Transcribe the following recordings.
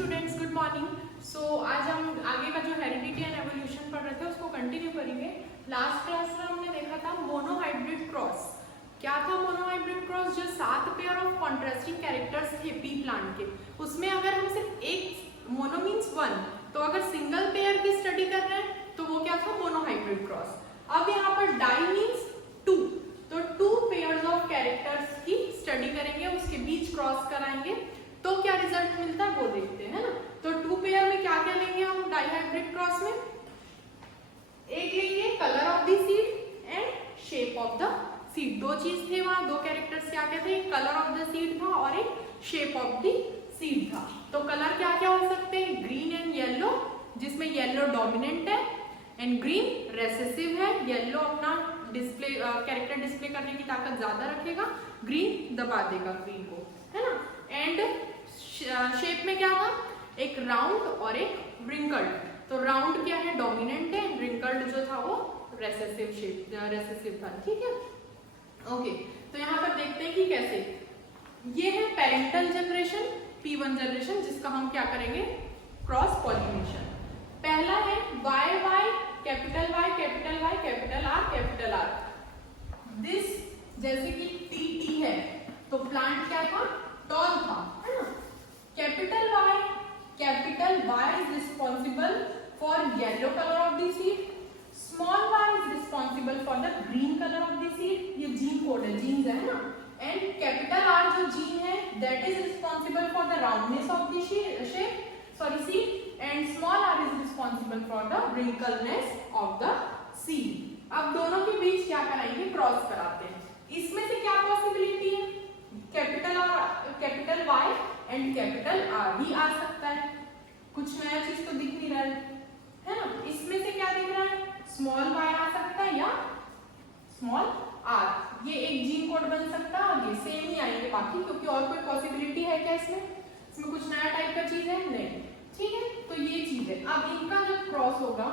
Students, good morning. आज हम आगे का जो हेरिडिटी एंड एवोल्यूशन पढ़ रहे थे उसको कंटिन्यू करेंगे। लास्ट क्लास में हमने देखा था मोनोहाइब्रिड क्रॉस। क्या था मोनोहाइब्रिड क्रॉस? जो 7 पेयर ऑफ कॉन्ट्रास्टिंग कैरेक्टर्स थे पी प्लांट के, उसमें अगर हम सिर्फ एक, मोनो मीन्स 1, तो अगर सिंगल पेयर की स्टडी कर रहे हैं तो वो क्या था? Monohybrid cross. अब यहाँ पर डाई मीन्स 2, तो 2 पेयर्स ऑफ कैरेक्टर्स की स्टडी करेंगे, उसके बीच क्रॉस कराएंगे तो क्या रिजल्ट मिलता है वो देखते हैं, है ना। तो 2 पेयर में क्या क्या लेंगे हम डाइहाइब्रिड क्रॉस में? एक लेंगे colour of the seed and shape of the seed. दो चीज थे वहां, दो कैरेक्टर्स क्या क्या थे? एक कलर ऑफ द सीड था और एक शेप ऑफ द सीड था। तो कलर क्या क्या हो सकते हैं? ग्रीन एंड येलो, जिसमें येलो डोमिनेंट है एंड ग्रीन रेसेसिव है। येलो अपना डिस्प्ले कैरेक्टर डिस्प्ले करने की ताकत ज्यादा रखेगा, ग्रीन दबा देगा ग्रीन को, है ना। एंड शेप में क्या था? एक राउंड और एक रिंकल्ड। तो राउंड क्या है? डोमिनेंट है। रिंकल्ड जो था वो रेसेसिव शेप, रेसेसिव था, ठीक है। ओके, तो यहाँ पर देखते हैं कि कैसे ये है पेरेंटल जनरेशन, P1 जनरेशन, जिसका हम क्या करेंगे? Cross pollination. पहला है Y Y, capital Y, capital Y, capital R, capital R. This जैसे कि टी है तो प्लांट क्या था? टॉल था, है ना। Capital Y is responsible for yellow colour of the seed. Small Y is responsible for the green colour of the seed. ये जीन कोड है, जीन्स है ना। एंड कैपिटल आर जो जीन है that is responsible for the roundness of the seed and small R is responsible for the wrinkleness of the seed. अब दोनों के बीच क्या कराएंगे? क्रॉस कराते हैं। इसमें से क्या पॉसिबिलिटी है? Capital Y and capital R भी आ सकता है। कुछ नया चीज तो दिख नहीं रहा है ना। इसमें से क्या दिख रहा है? स्मॉल वाई आ सकता है या स्मॉल आर। ये एक जीन कोड बन सकता है, आगे सेम ही आएंगे बाकी, क्योंकि और कोई पॉसिबिलिटी है क्या इसमें? इसमें कुछ नया टाइप का चीज है? नहीं, ठीक है। तो ये चीज है। अब इनका जब क्रॉस होगा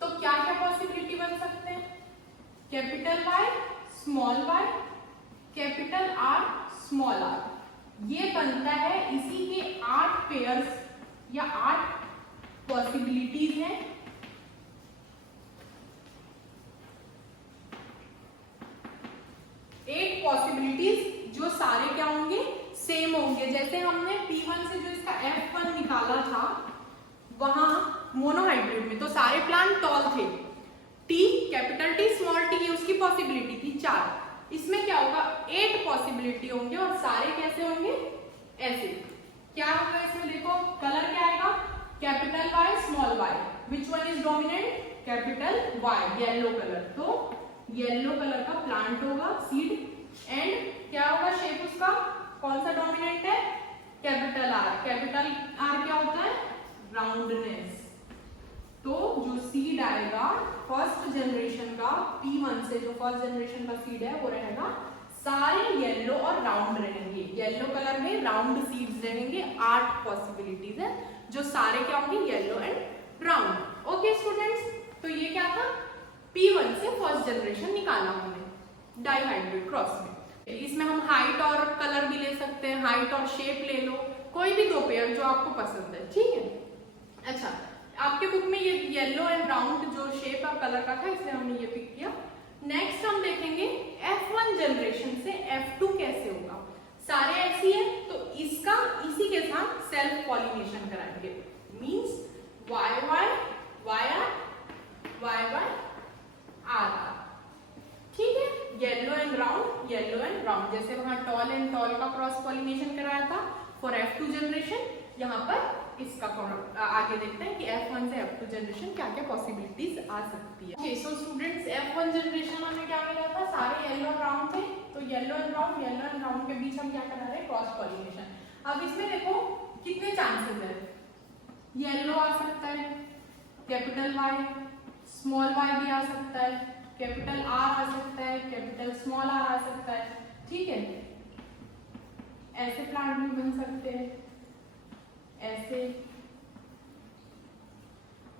तो क्या क्या पॉसिबिलिटी बन सकते हैं? Capital Y, small Y, capital R, small R. ये बनता है, इसी के 8 पेयर्स या 8 पॉसिबिलिटीज हैं। एट पॉसिबिलिटीज जो सारे क्या होंगे? सेम होंगे। जैसे हमने P1 से जो इसका F1 निकाला था वहां मोनोहाइब्रिड में तो सारे प्लांट टॉल थे। T, capital T, small t, ये उसकी पॉसिबिलिटी थी 4। इसमें क्या होगा? 8 पॉसिबिलिटी होंगे और सारे कैसे होंगे? ऐसे। क्या होगा इसमें? देखो कलर क्या आएगा? Capital Y, small Y. Which one is dominant? Capital Y, yellow colour. तो येलो कलर का प्लांट होगा, सीड। एंड क्या होगा शेप उसका? कौन सा डोमिनेंट है? Capital R. कैपिटल आर क्या होता है? राउंडनेस। तो जो सीड आएगा फर्स्ट जनरेशन का, P1 से जो फर्स्ट जनरेशन का सीड है वो रहेगा, सारे येलो और राउंड रहेंगे। येलो कलर में राउंड सीड्स रहेंगे। 8 पॉसिबिलिटीज है जो सारे क्या होंगे? Yellow and round. Okay students, तो ये क्या था? P1 से फर्स्ट जनरेशन निकाला हमने डाइहाइब्रिड क्रॉस में। इसमें हम हाइट और कलर भी ले सकते हैं, हाइट और शेप ले लो, कोई भी 2 पेयर जो आपको पसंद है, ठीक है। अच्छा, आपके बुक में ये येलो एंड राउंड जो शेप और कलर का था इसलिए हमने ये पिक किया। नेक्स्ट हम देखेंगे F1 जनरेशन से F2 कैसे होगा। सारे ऐसी है तो इसका इसी के साथ सेल्फ पॉलिनेशन कराएंगे। Means Y Y, Y R, Y Y, R R, ठीक है। Yellow and round, yellow and round. जैसे वहां टॉल एंड टॉल का क्रॉस पॉलिनेशन कराया था फॉर F2 जनरेशन, यहाँ पर इसका आगे देखते हैं कि F1 से F2 जनरेशन क्या क्या पॉसिबिलिटीज आ सकती है। Okay, so students, F1 generation में क्या मिला था? सारे येलो एंड राउंड थे। तो येलो एंड राउंड के बीच हम क्या करा रहे हैं? Cross pollination. अब इसमें देखो कितने चांसेस है। येलो आ सकता है, कैपिटल वाई, स्मॉल वाई भी आ सकता है, कैपिटल आर आ सकता है, कैपिटल स्मॉल आर आ सकता है, ठीक है। ऐसे प्लांट भी बन सकते हैं, ऐसे।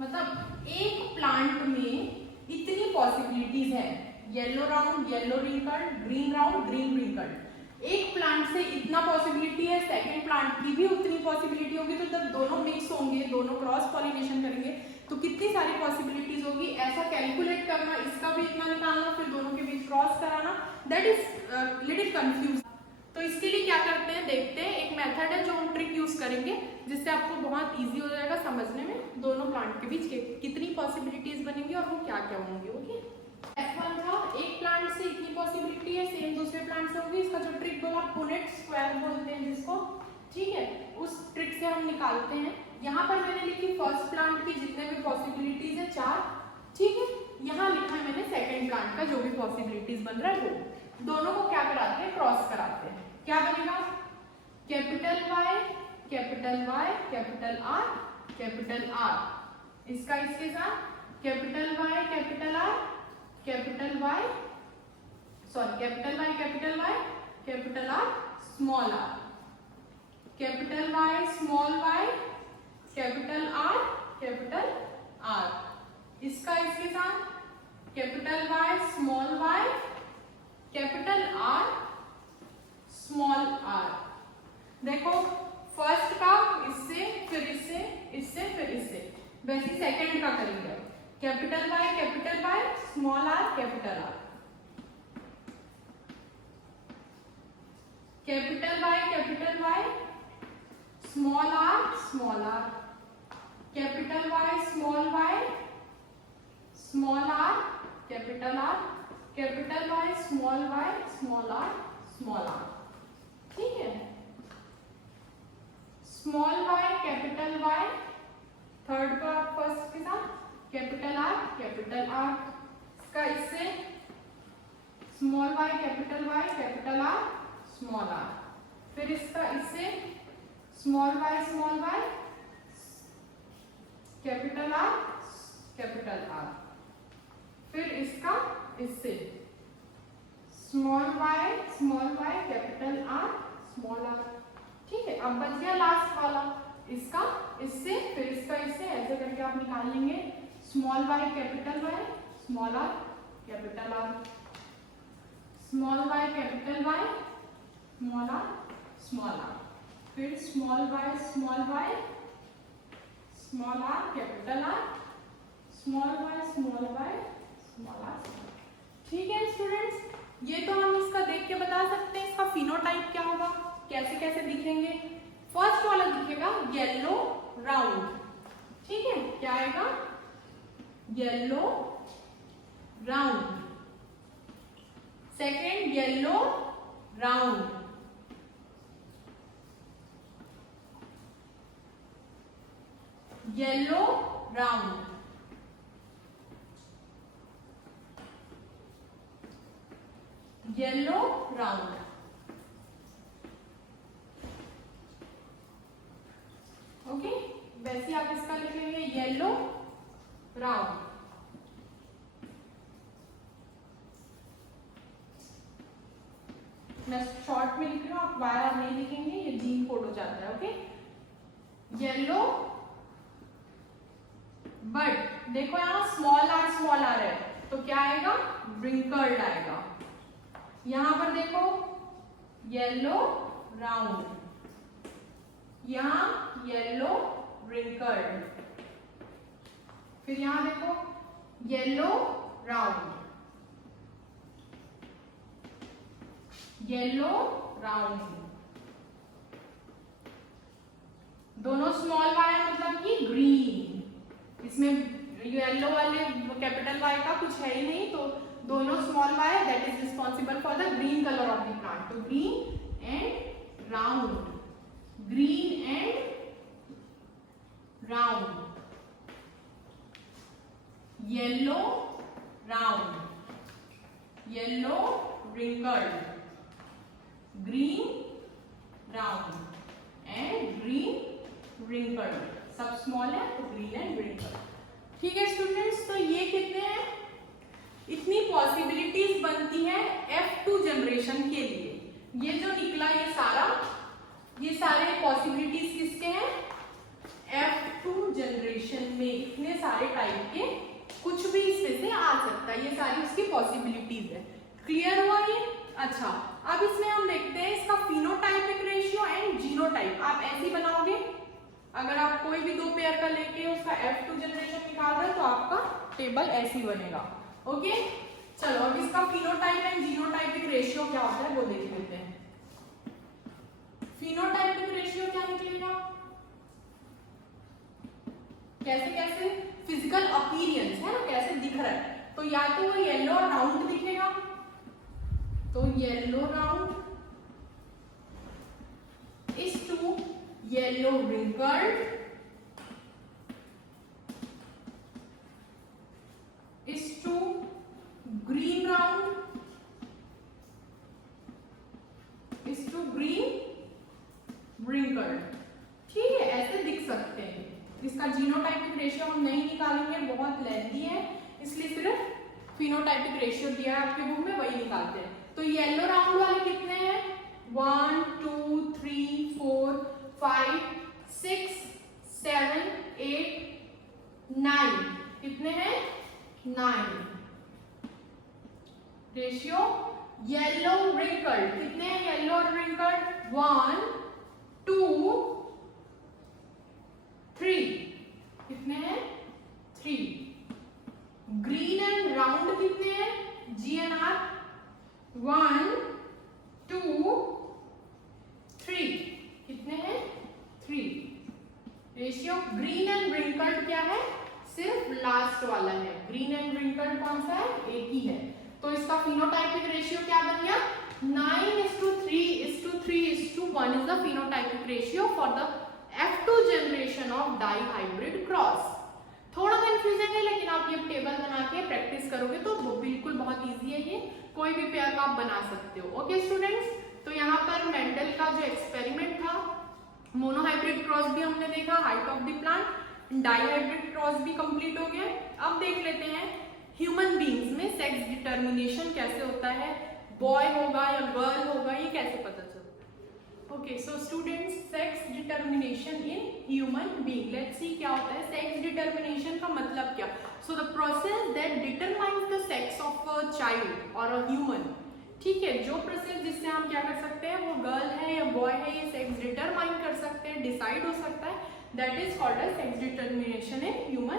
मतलब एक प्लांट में इतनी पॉसिबिलिटीज है। Yellow round, yellow wrinkled, green round, green wrinkled. एक प्लांट से इतना पॉसिबिलिटी है, सेकंड प्लांट की भी उतनी पॉसिबिलिटी होगी तो जब दोनों मिक्स होंगे, दोनों क्रॉस पॉलिनेशन करेंगे तो कितनी सारी पॉसिबिलिटीज होगी। ऐसा कैलकुलेट करना, इसका भी इतना निकालना, फिर दोनों के बीच क्रॉस कराना, दैट इज लिटिल कंफ्यूज। तो इसके लिए क्या करते हैं, देखते हैं। एक मेथड है जो हम ट्रिक यूज करेंगे जिससे आपको बहुत इजी हो जाएगा समझने में दोनों प्लांट के बीच कितनी पॉसिबिलिटीज बनेंगी और वो क्या क्या होंगी। ओके, F1 था, एक प्लांट से इतनी पॉसिबिलिटी है, सेम दूसरे प्लांट से होगी। इसका जो ट्रिक बोला पुनेट स्क्वायर बोलते हैं जिसको, ठीक है, उस ट्रिक से हम निकालते हैं। यहाँ पर मैंने लिखी फर्स्ट प्लांट की जितने भी पॉसिबिलिटीज है 4, ठीक है। यहाँ लिखा है मैंने सेकंड प्लांट का जो भी पॉसिबिलिटीज बन रहा है वो। दोनों को क्या कराते हैं, क्रॉस कराते हैं। क्या बनेगा, capital Y capital Y capital R capital R, इसका इसके साथ capital Y capital R capital Y, sorry capital Y capital Y capital R small r, capital Y small y capital R capital R, इसका इसके साथ capital Y small y capital R small r। देखो first का इससे फिर इससे, इससे फिर इससे, वैसे सेकंड का करेंगे। Capital Y small r capital R, capital Y small r capital Y small y small r capital R capital Y small r small r, ठीक है। Small y capital Y, third का फर्स्ट के साथ capital R capital R, इसका इससे small y capital R small r, फिर इसका इससे small y capital R capital R, फिर इसका इससे small y capital R small r, ठीक है। अब बच गया लास्ट वाला, इसका इससे फिर इसका इससे, ऐसे करके आप निकाल लेंगे। Small y capital Y small r capital R, small y capital Y small r small r, फिर small y small r capital R small y small r, ठीक है स्टूडेंट्स। ये तो हम इसका देख के बता सकते हैं इसका फिनोटाइप क्या होगा, कैसे कैसे दिखेंगे। फर्स्ट वाला दिखेगा येलो राउंड, ठीक है, क्या आएगा, yellow round. Second yellow round, yellow round, yellow round, okay. वैसे आप इसका लिखेंगे येलो राउंड। मैं शॉर्ट में लिख रही हूँ, आप बार बार नहीं लिखेंगे, ये जीन कोड हो जाता है, ओके। येलो बट देखो यहाँ स्मॉल r है तो क्या आएगा, व्रिंकल्ड आएगा। यहां पर देखो येलो राउंड, यहां येलो व्रिंकल्ड, फिर यहां देखो येलो राउंड, येलो राउंड, दोनों स्मॉल y मतलब कि ग्रीन, इसमें येलो वाले कैपिटल Y का कुछ है ही नहीं, तो दोनों small y that is responsible for the green colour of the plant. तो green and round, green and round, yellow round, yellow wrinkled, green round and green wrinkled, सब स्मॉल है तो ग्रीन एंड wrinkled, ठीक है students. तो ये कितने हैं, इतनी पॉसिबिलिटीज बनती है F2 जनरेशन के लिए। ये जो निकला ये सारे पॉसिबिलिटीज किसके हैं, F2 जनरेशन में इतने सारे टाइप के कुछ भी इसमें से आ सकता है, ये सारी उसकी पॉसिबिलिटीज है। क्लियर हुआ ये? अच्छा, अब इसमें हम देखते हैं इसका फिनोटाइपिक रेशियो एंड जीनोटाइप। आप ऐसे ही बनाओगे, अगर आप कोई भी 2 पेयर का लेके उसका F2 जनरेशन निकाल रहे हैं तो आपका टेबल ऐसे ही बनेगा। ओके, चलो अब इसका फिनोटाइप एंड जीनोटाइपिक रेशियो क्या होता है वो देख लेते हैं। फिनोटाइपिक रेशियो क्या निकलेगा, कैसे कैसे फिजिकल अपीयरेंस है ना, कैसे दिख रहा है, तो या तो वो येलो राउंड दिखेगा, तो yellow round is to yellow wrinkled is to green round is to green wrinkled। ठीक है, ऐसे दिख सकते हैं। इसका जीनोटाइपिक रेशियो हम नहीं निकालेंगे, बहुत लेंथी है, इसलिए सिर्फ फिनोटाइपिक रेशियो दिया है आपके बुक में, वही निकालते हैं। तो येलो राउंड वाले कितने हैं, 1 2 3 4 5 6 7 8 9, कितने हैं 9। रेशियो येलो रिंकल्ड, कितने हैं येलो और रिंकल्ड, 1 2 3, कितने हैं 3। ग्रीन एंड राउंड कितने हैं, GNR 1 2 3, कितने हैं 3। रेशियो ग्रीन एंड रिंकल्ड क्या है, सिर्फ लास्ट वाला है, ग्रीन एंड रिंकल्ड कौन सा है, एक ही है। तो इसका फिनोटाइपिक रेशियो क्या बन गया, 9:3:3:1 is the phenotypic ratio for the F2 generation of dihybrid cross. थोड़ा कंफ्यूजन है, लेकिन आप ये टेबल बना के प्रैक्टिस करोगे तो बिल्कुल बहुत इजी है, ये कोई भी पेयर का आप बना सकते हो। ओके स्टूडेंट्स, तो यहाँ पर मेंडल का जो एक्सपेरिमेंट था, मोनोहाइब्रिड क्रॉस भी हमने देखा, height of the plant, dihybrid cross भी कंप्लीट हो गया। अब देख लेते हैं ह्यूमन बीइंग्स में सेक्स डिटर्मिनेशन कैसे होता है, बॉय होगा या गर्ल होगा, ये कैसे पता चलता है। Okay, so students, sex determination in human being, let's see क्या होता है। सेक्स डिटर्मिनेशन का मतलब क्या, so the process that determines the sex of a child और अ ह्यूमन। ठीक है, जो प्रोसेस जिससे हम क्या कर सकते हैं, वो गर्ल है या बॉय है, ये सेक्स डिटरमाइन कर सकते हैं, डिसाइड हो सकता है, that is called as sex determination in human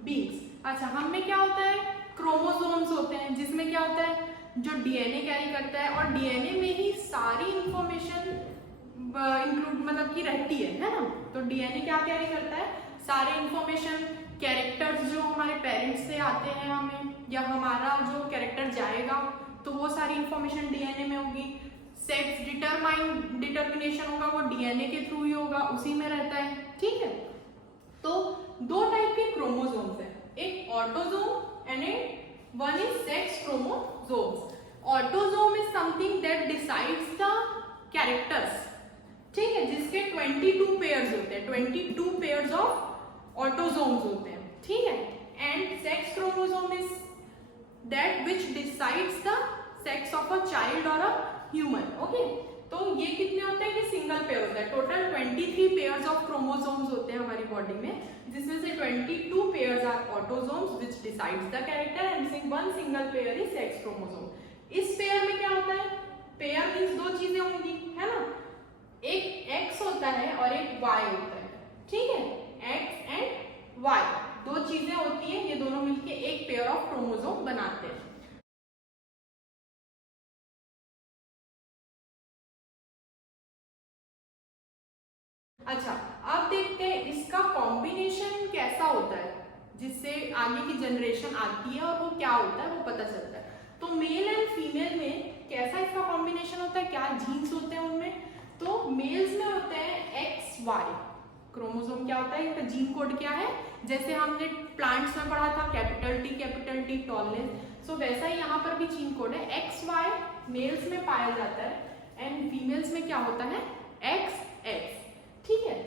beings. अच्छा, हम में क्या होता है, क्रोमोसोम्स होते हैं, जिसमें क्या होता है, जो डीएनए कैरी करता है, और डीएनए में ही सारी इंफॉर्मेशन इंक्लूड मतलब की रहती है ना। तो डीएनए क्या कैरी करता है, सारे इंफॉर्मेशन, कैरेक्टर्स जो हमारे पेरेंट्स से आते हैं हमें, या हमारा जो कैरेक्टर जाएगा, तो वो सारी इंफॉर्मेशन डीएनए में होगी। सेक्स डिटर्मिनेशन होगा वो डीएनए के थ्रू ही होगा, उसी में रहता है। ठीक है, तो 2 टाइप के क्रोमोसोम्स हैं, एक autosome and one is sex chromosomes. Autosome is something that decides the characters, ठीक है, जिसके 22 पेयर्स होते हैं, 22 पेयर्स ऑफ ऑटोसोम्स होते हैं। ठीक है, and sex chromosome is that which decides the sex of a child और अ ह्यूमन। ओके, तो ये कितने होते हैं, कि सिंगल पेयर होता है। टोटल 23 पेयर्स ऑफ क्रोमोसोम्स होते हैं हमारी बॉडी में, जिसमें से 22 pairs are autosomes which decides the character and one single pair is sex chromosome. इस पेयर में क्या होता है, पेयर मींस 2 चीजें होंगी, है ना, एक X होता है और एक Y होता है। ठीक है, X एंड Y 2 चीजें होती हैं, ये दोनों मिलके एक पेयर ऑफ क्रोमोसोम बनाते हैं। अच्छा, अब देखते हैं इसका कॉम्बिनेशन कैसा होता है, जिससे आगे की जनरेशन आती है और वो क्या होता है वो पता चलता है। तो मेल एंड फीमेल में कैसा इसका कॉम्बिनेशन होता है, क्या जीन्स होते हैं उनमें। तो मेल्स में होते हैं XY क्रोमोसोम, क्या होता है इनका जीन कोड क्या है, जैसे हमने प्लांट्स में पढ़ा था कैपिटल T टॉलनेस, सो वैसा ही यहाँ पर भी जीन कोड है। XY मेल्स में पाया जाता है एंड फीमेल्स में क्या होता है XX। ठीक है,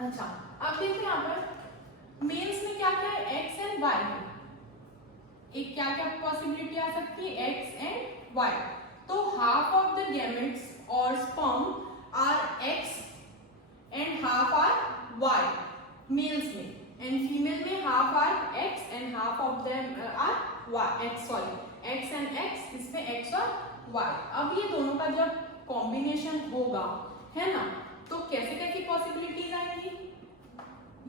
अच्छा अब देखते हैं यहाँ पर मेल्स में क्या क्या है, X एंड Y है। एक क्या क्या पॉसिबिलिटी आ सकती है, X एंड Y। तो हाफ ऑफ द गैमेट्स और sperm are X and half are Y males में, एंड फीमेल में half are X and half of them are Y, X and X, इसमें X और Y। अब ये दोनों का जब कॉम्बिनेशन होगा, है ना, तो कैसे कैसी पॉसिबिलिटीज आएंगी,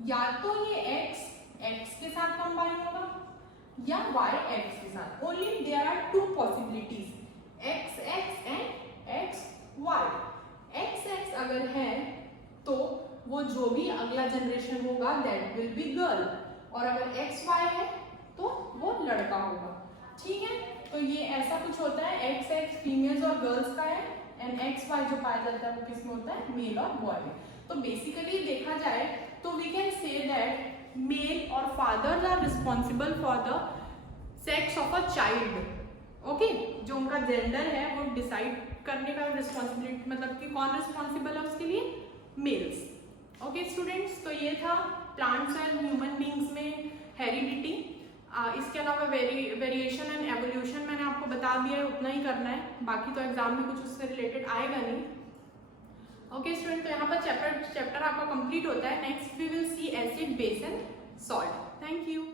या तो ये x के साथ कंबाइन होगा या y x के साथ। Only there are two possibilities, x and x y। x अगर है तो वो जो भी अगला जनरेशन होगा दैट विल बी गर्ल, और अगर x y है तो वो लड़का होगा। ठीक है, तो ये ऐसा कुछ होता है, x फीमेल्स और गर्ल्स का है एंड x y जो पाया जाता है वो किसमें होता है, मेल और बॉय में। तो बेसिकली देखा जाए तो we can say that male और father are responsible for the sex of a child. Okay, जो उनका जेंडर है वो डिसाइड करने का रिस्पॉन्सिबिलिटी, मतलब कि कौन रिस्पॉन्सिबल है उसके लिए, मेल्स। ओके स्टूडेंट्स, तो ये था प्लांट्स एंड ह्यूमन बींग्स में हेरिडिटी। इसके अलावा वेरिएशन एंड एवोल्यूशन मैंने आपको बता दिया है, उतना ही करना है, बाकी तो एग्जाम में कुछ उससे रिलेटेड आएगा नहीं। ओके स्टूडेंट, तो यहाँ पर चैप्टर आपका कंप्लीट होता है। Next we will see acid, base and salt. Thank you.